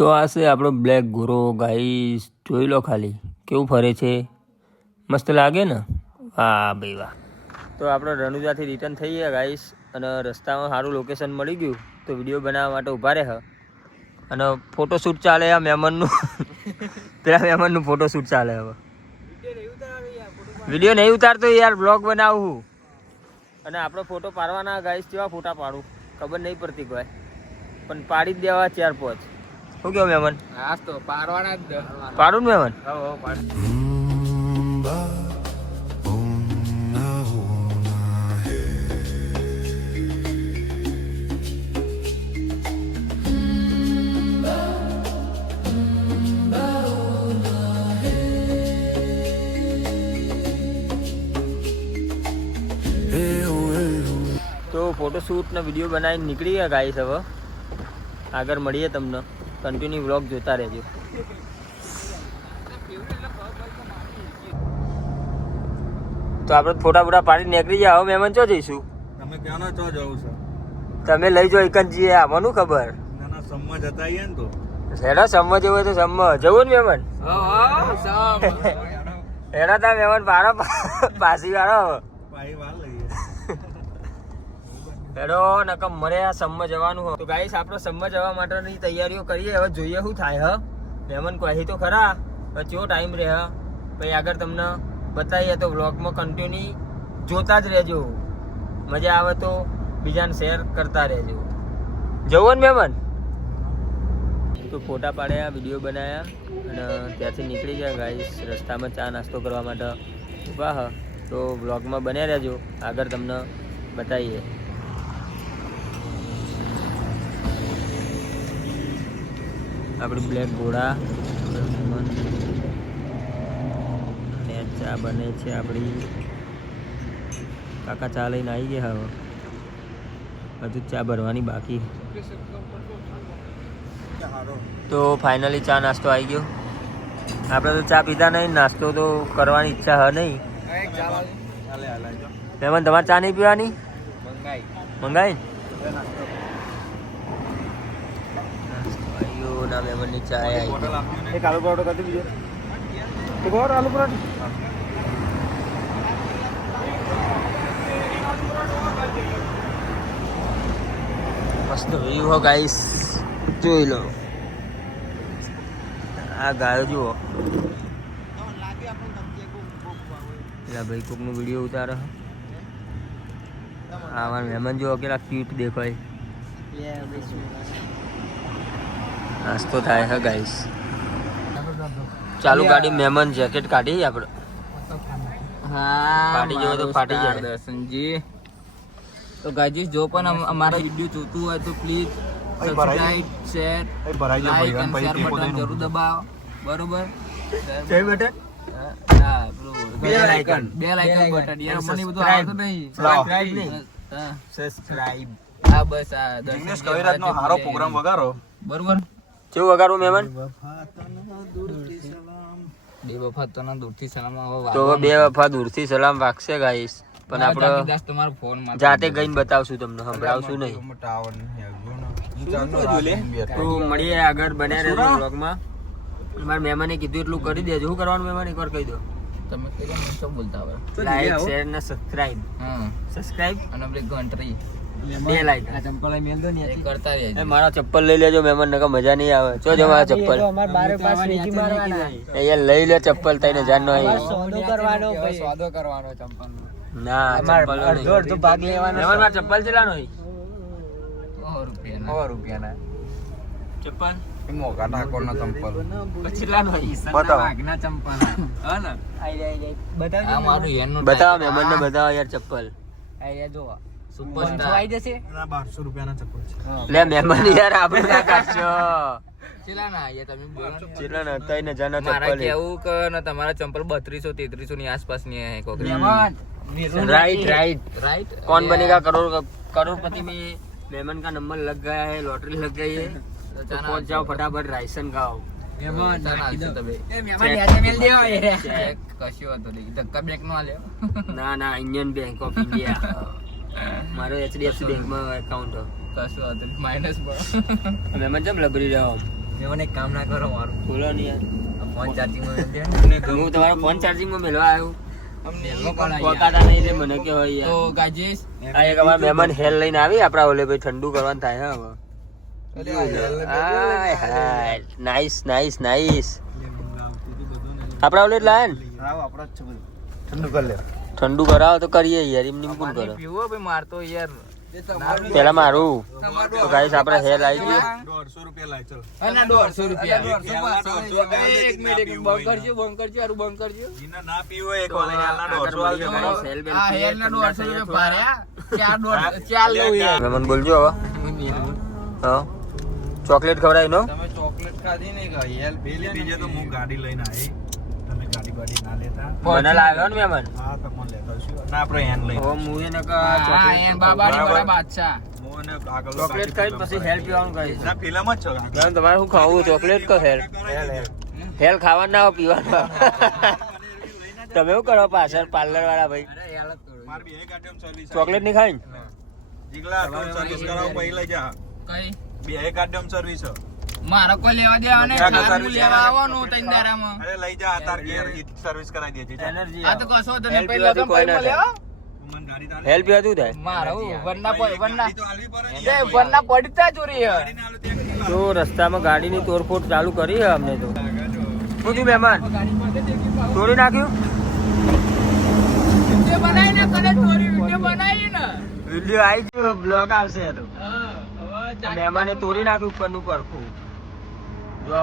તો આ છે આપણો બ્લેક ગોરો ગાઈસ, જોઈ લો ખાલી કેવું ફરે છે, મસ્ત લાગે ને? વાહ ભાઈ વાહ. તો આપણે રણુજાથી રિટર્ન થઈ ગયા ગાઈસ, અને રસ્તામાં સારું લોકેશન મળી ગયું તો વિડીયો બનાવવા માટે ઊભા રહે અને ફોટોશૂટ ચાલે આ મહેમાનનું. પેલા મહેમાનનું ફોટોશૂટ ચાલે. હવે વિડીયો નહીં ઉતારતો યાર, બ્લોગ બનાવું અને આપણો ફોટો પાડવાના ગાઈસ. કેવા ફોટા પાડું ખબર નહીં પડતી કોઈ, પણ પાડી જ દેવા 4-5. શું કેવું મહેમાન? હા તો પાડવાના જ પાડું ને મહેમાન? હા પાડ. તો ફોટોશૂટ ને વિડીયો બનાવીને નીકળી ગયા ગાઈસ. હવે આગળ મળીએ તમને, કન્ટિન્યુ વ્લોગ જોતા રહેજો. તો આપણે ફોટા બોટા પાડીને નીકળી જાય. હવે મહેમાન ચો જઈશું? તમે ક્યાંનો ચો જવું છે? તમે લઈ જાઓ એકન જઈએ, આમાં શું ખબર? નાના સમમાં જતા આવીએ ને તો હેડા સમજ જેવું હોય તો સમજ જવું ને મહેમાન. હેડા તા મહેમાન પાડો પાછી વાળો પાઈ વાર લઈએ. હેડો નકમ મરે આ સમજ જવાનું હોય તો ગાઈસ આપણે સમજ જવા માટેની તૈયારીઓ કરીએ. હવે જોઈએ શું થાય. મહેમાન કહી તો ખરા, કેવો ટાઈમ રહે પછી આગળ તમને બતાવીએ. તો વ્લોગમાં કન્ટિન્યુ જોતા જ રહેજો, મજા આવે તો બીજાને શેર કરતા રહેજો. જવું ને મહેમાન? તો ફોટા પાડ્યા, વિડીયો બનાવ્યા અને ત્યાંથી નીકળી ગયા ગાઈસ. રસ્તામાં ચા નાસ્તો કરવા માટે ઊભા હ, તો વ્લોગમાં બન્યા રહેજો, આગળ તમને બતાવીએ. આપણી બ્લેક ઘોડા અને ચા બને છે આપણી. કાકા ચા લઈને આવી ગયા. હવે હજુ ચા ભરવાની બાકી. તો ફાઇનલી ચા નાસ્તો આવી ગયો. આપણે તો ચા પીતા નહીં, નાસ્તો તો કરવાની ઈચ્છા હ નહીં. મહેમાન તમારે ચા નહીં પીવાની? મંગાઈ ના મહેમાનની ચા આવી. એક આલુ પરોઠો કરી દીજો. એક ઓર આલુ પરોઠો. મસ્ત વ્યૂ હો ગાઈસ, જોઈ લો. આ ગાયો જુઓ. પેલા ભાઈ કોકનો વિડીયો ઉતારે. આવા મહેમાન જુઓ કેટલા ક્યુટ દેખાય. નાસ્તો થાય હે ગાઈસ. ચાલુ ગાડી મહેમાન જેકેટ કાઢી આપણે. હા ફાટી જાય તો ફાટી જાય. દર્શનજી તો ગાઈસ, જો પણ અમારા વિડિયો જોતું હોય તો પ્લીઝ સબસ્ક્રાઇબ, શેર, લાઈક અને શેર બટન જરૂર દબાવો. બરોબર? જય બેટા. હા બે લાઇકન બટન. યાર મને બધું આવડતું નહીં. સબસ્ક્રાઇબ નહીં, હા સબસ્ક્રાઇબ. હા બસ આ જિગ્નેશ કવિરાજનો હારો પ્રોગ્રામ વગાડો. બરોબર. કેવું વગાડવું મહેમાન? બે વફા તને દૂરથી સલામ. તો હવે બે વફા દૂરથી સલામ વાગશે ગાઈસ, પણ આપણે તમારો ફોન માં જાતે ગઈને બતાવશું તમને, સંભળાવશું નહીં. તો મળીએ આગળ બન્યા રહેજો વ્લોગમાં. મારા મહેમાને કીધું એટલું કરી દેજો. શું કરવાનું મહેમાન એકવાર કહી દો. તમે કઈ શું બોલતા હોય? લાઈક, શેર ને સબસ્ક્રાઇબ. હા સબસ્ક્રાઇબ અને આપણે ઘંટરી 2 લાઈક. એ કરતા રહેજો. મારા ચપ્પલ લઈ લેજો મહેમાન, નકર મજા નહીં આવે. જો જો મારા ચપ્પલ અહીંયા લઈ લે ચપ્પલ, તઈને જાનનો સોદો કરવાનો ચંપલ ના ચપ્પલ અડધો ભાગ લેવાનો. મહેમાન મારા ચપ્પલ ચલાનો હોય 100 રૂપિયાના ચપ્પલ મોકા ઠાકોરના ચંપલ પછી લાનો હોય. બતાવો વાઘના ચંપલ. હા ને આ મારું હેનનું બતાવો મહેમાન ને, બતાવો યાર ચપ્પલ. સુપરસ્ટાર 1200 રૂપિયાના ચપ્પલ છે. લે મહેમાન યાર આપણે ના કાઢશો. ચેલા ના આયા તમે બોલો. ચેલા ના તઈને જાના મારા ચપ્પલ. કેવું કે ને તમારા ચંપલ 3200-3300 ની આસપાસ ની હે કોક. राइट राइट राइट कौन बनेगा करोड़पति में मेमन का नंबर लग गया है, लॉटरी लग गई है, तो पहुंच जाओ फटाफट राशन खाओ. ના ના ઇન્ડિયન બેંક ઓફ ઇન્ડિયા મારો HDFC બેંક માં એકાઉન્ટ કશું હતું માઇનસ મેમન જબ લબરી રહ્યો મને એક કામ ના કરો મારું બોલો ને યાર ફોન ચાર્જિંગમાં હું તમારો ફોન ચાર્જિંગમાં મેળવા આવ્યો અમને પોકાતા નહીં એટલે મને કે હોય તો યાર ગાજીસ આ એક અમારા મહેમાન હેલ લઈને આવી આપણા ઓલે ભાઈ ઠંડુ કરવાનું થાય હે હવે હાય હાય નાઈસ નાઈસ નાઈસ આપણા ઓલે લાય ને ઠંડુ કર લે ઠંડુ કરાવો તો કરીએ યાર એમ નિમ કોણ કરો પીવો ભાઈ મારતો યાર પેલા મારું તો ગાઈસ આપણે હેલ આવી ગઈ 150 રૂપિયા લાય ચલ અને 150 રૂપિયા એક મિનિટ બંધ કરજો આરું બંધ કરજો જીના ના પીવો એક વાળા 150 આવજો આ હેલ ના 150 રૂપિયા પાર્યા ચાર લઉં યાર મહેમાન બોલજો હવે હા ચોકલેટ ખવડાવી નો તમે ચોકલેટ ખાધી નહીં કે હેલ બીજે તો હું ગાડી લઈને આવી તમે ગાડી બાડી ના લેતા મને લાવ્યો ને મહેમાન હા તમને લેતા છું ના આપણે હેન લઈને હવે હું એને હા એન બાબાની બડા બાદશાહ હું અને આગળ ચોકલેટ ખાઈ પછી હેલ પીવાનું કહીશ ના ફિલ્મ જ છો મેમ તમારે શું ખાવું ચોકલેટ કે હેલ હેલ ખાવાનું ના હોય પીવાનું તમે શું કરો પાછળ પાર્લર વાળા ભાઈ અરે હેલ જ કરું માર બી એક આઈટમ સર્વિસ ચોકલેટ નહીં ખાઈ ને જીગલા તો સર્વિસ કરાવ પછી લઈ જા કઈ બે એક આઈટમ સર્વિસ મારો કોઈ લેવા દેવા નહીં બધા ખાવાનું service લેવા આવવાનું તઈ દારામાં અરે લઈ જા તાર ઘેર સર્વિસ કરાવી દેજે જા એનર્જી આ તો કશો તને હેલ પહેલા તો પીવાથી કોઈ ના લેવા મને ગાડી તાર હેલ પીવાતું થાય મારો વરના વરના તો આલવી પડે એ વરના પડતા ચોરી હે ગાડી ના આલો ત્યાં તો રસ્તામાં ગાડીની તોડફોડ ચાલુ કરી છે અમને તો શું થયું મહેમાન તોડી નાખ્યું વિડિયો બનાવી ને કને ચોરી વિડિયો બનાવી ને વિડિયો આવી ગયો બ્લોગ આવશે તો મહેમાને તોડી નાખ્યું ઉપરનું પરખું જો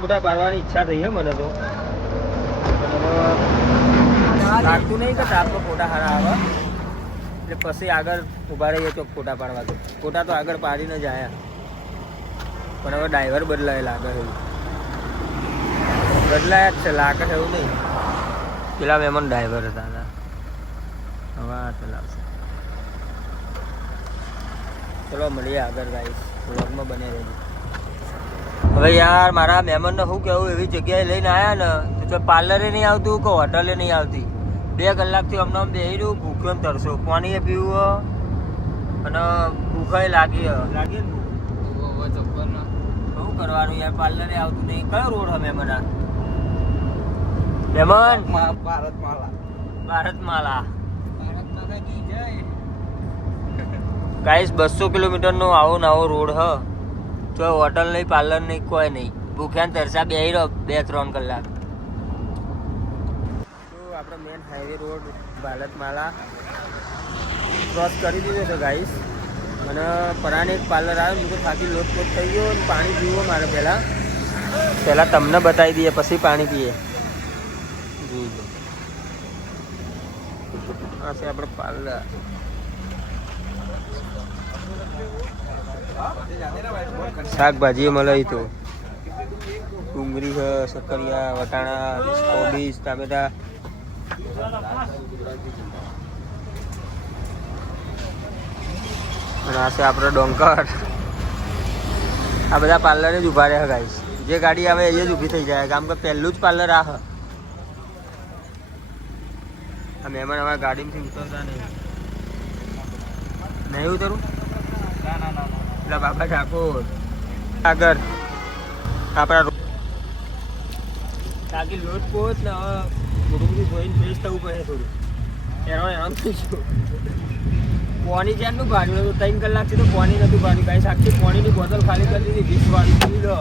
ફોટા પાડવાની ઈચ્છા થઈ હે મને તો લાગતું નહીં કે તાપનો ફોટા સારા આવે એટલે પછી આગળ ઊભા રહીએ તો ફોટા પાડવા તો ફોટા તો આગળ પાડીને જ આવ્યા પણ હવે ડ્રાઈવર બદલાય લાગે એવું બદલાયા જ છે લાગે છે એવું નહીં પેલા મહેમાન ડ્રાઈવર હતા હવે આ ચલાવશે ચલો મળીએ આગળ ગાઈસ વ્લોગમાં બને રહેજો હવે યાર મારા મહેમાનને શું કહેવું એવી જગ્યાએ લઈને આવ્યા ને તો પાર્લરે નહીં આવતું કે હોટલે નહીં આવતી 2 કલાકથી અમને બેસી રહ્યું ભૂખ્યો ને તરસો પાણી પીવું અને ભૂખાય લાગી ને શું કરવાનું યાર પાર્લરે આવતું નહીં કયો રોડ હવે મહેમાન ભારતમાલા ગાઈસ 200 કિલોમીટરનો આવો નવો રોડ હ તો હોટલ નહીં પાર્લર નહીં કોઈ નહીં ભૂખ્યા તરસા બેહી રહ્યો 2-3 કલાક તો આપણે main highway road Bharatmala cross કરી દીધો છે ગાઈસ અને પરાણે એક પાર્લર આવ્યો હું તો થાકી લોટપોટ થઈ ગયો અને પાણી પીવો મારે પહેલાં તમને બતાવી દઈએ પછી પાણી પીએ જોઈ લો આ છે આપણે પાર્લર શાકભાજી મળે તો ડુંગળી છે સક્કરિયા વટાણા કોબીજ ટામેટા અને આ છે આપણો ડોંકર આ બધા પાર્લરે જ ઊભા રહ્યા ગાઈસ જે ગાડી આવે એ જ ઊભી થઈ જાય કેમ કે પહેલું જ પાર્લર આ મહેમાન અમારા ગાડીમાંથી ઉતરતા નહીં ઉતરું પેલા બાબા ઠાકોર આગળ આપણા તાકી લોટ પોત ને હવે બધું ધોઈને ફ્રેશ થવું પડે થોડું એમ થઈ ગયું પાણી ક્યારનું ભાડ્યું હતું 3 કલાકથી તો પાણી નહોતું ભાડ્યું કાંઈ આખી પાણીની બોટલ ખાલી કરી દીધી 20 વાળી પી લો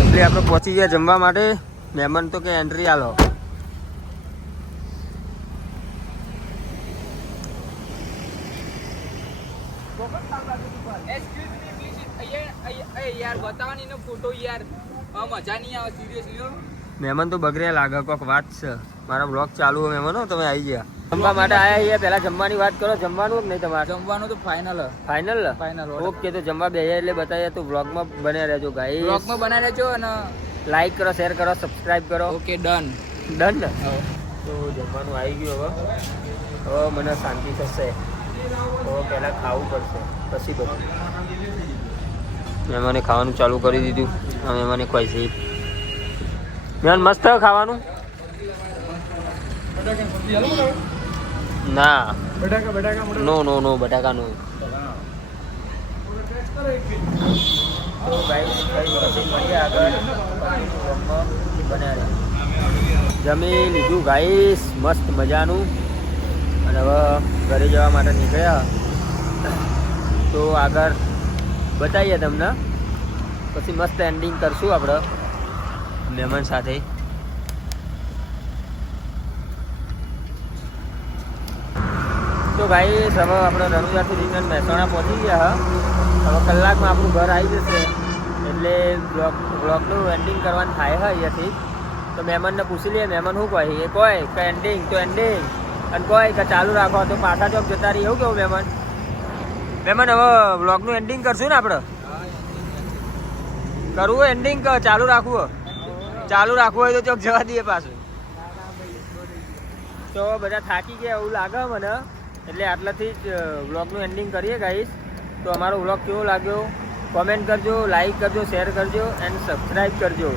એટલે આપણે પહોંચી ગયા જમવા માટે મહેમાન તો કે એન્ટ્રી આલો યાર બતાવવાની નો ફોટો યાર મજા નહીં આવે સિરિયસલી મહેમાન તો બગડ્યા લાગે કોક વાત છે મારા બ્લોગ ચાલુ હોય મહેમાનો તમે આવી ગયા જમવા માટે આયા અહીંયા પહેલા જમવાની વાત કરો જમવાનું કે નહીં તમારે જમવાનું તો ફાઇનલ ફાઇનલ ઓકે તો જમવા બેહીએ એટલે બતાવીએ તો બ્લોગમાં બન્યા રહેજો ગાઈસ બ્લોગમાં બનાવી રહેજો અને લાઈક કરો શેર કરો સબસ્ક્રાઇબ કરો ઓકે ડન ને તો જમવાનું આવી ગયું હવે મને શાંતિ થશે તો પહેલાં ખાવું પડશે પછી બધું મહેમાને ખાવાનું ચાલુ કરી દીધું. મહેમાને ખવાય છે મહેમાન મસ્ત ખાવાનું. ના નો નો નો બટાકા નો. તો ગાઈસ પછી મળીએ આગળ. જમી લીધું ગાઈસ મસ્ત મજાનું અને હવે ઘરે જવા માટે નીકળ્યા. તો આગળ બતાવીએ તમને પછી મસ્ત એન્ડિંગ કરશું આપણે મહેમાન સાથે. તો ગાઈસ હવે આપણે રણુજાથી રિટર્ન મહેસાણા પહોંચી ગયા. હવે કલાકમાં આપણું ઘર આવી જશે એટલે બ્લોગનું એન્ડિંગ કરવાનું થાય છે અહીંયાથી. તો મહેમાનને પૂછી લઈએ મહેમાન શું કહે. એ કહે કે એન્ડિંગ તો એન્ડિંગ અને કહે કે ચાલુ રાખો તો પાછા ચોક જતા રહીએ. એવું કેવું મહેમાન? મહેમાન હવે બ્લોગનું એન્ડિંગ કરશું ને આપણે? કરવું એન્ડિંગ ચાલુ રાખવું? ચાલુ રાખવું હોય તો ચોક જવા દઈએ પાછું. તો બધા થાકી ગયા એવું લાગે મને એટલે આટલાથી જ વ્લોગનું એન્ડિંગ કરીએ ગાઈસ. તો અમારો વ્લોગ કેવો લાગ્યો કોમેન્ટ કરજો, લાઈક કરજો, શેર કરજો એન્ડ સબસ્ક્રાઈબ કરજો.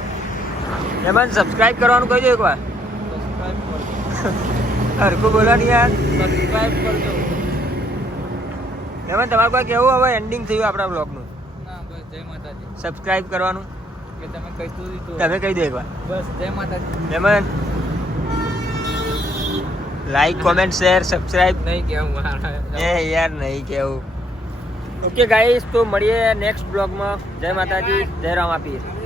એમાં સબસ્ક્રાઈબ કરવાનું કહી દો એકવાર. હરખું બોલો ને યાર. સબસ્ક્રાઇબ કરજો. એમાં તમારું કોઈ કેવું હવે એન્ડિંગ થયું આપણા વ્લોગનું? ના બસ જય માતાજી. સબસ્ક્રાઈબ કરવાનું કે તમે કહીશું દીધું. તમે કહી દો એકવાર. બસ જય માતાજી. એમાં લાઈક કોમેન્ટ શેર સબસ્ક્રાઈબ નહીં કેવું મારા. એ યાર નહીં કેવું. ઓકે ગાઈસ તો મળીએ નેક્સ્ટ બ્લોગમાં. જય માતાજી, જય રામ આપીએ.